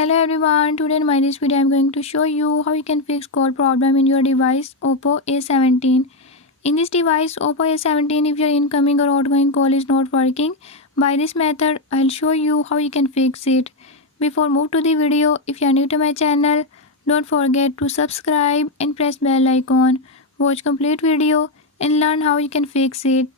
Hello everyone, today in my this video I am going to show you how you can fix call problem in your device Oppo A17. In this device Oppo A17, if your incoming or outgoing call is not working, by this method I'll show you how you can fix it. Before move to the video, if you are new to my channel, don't forget to subscribe and press bell icon. Watch complete video and learn how you can fix it.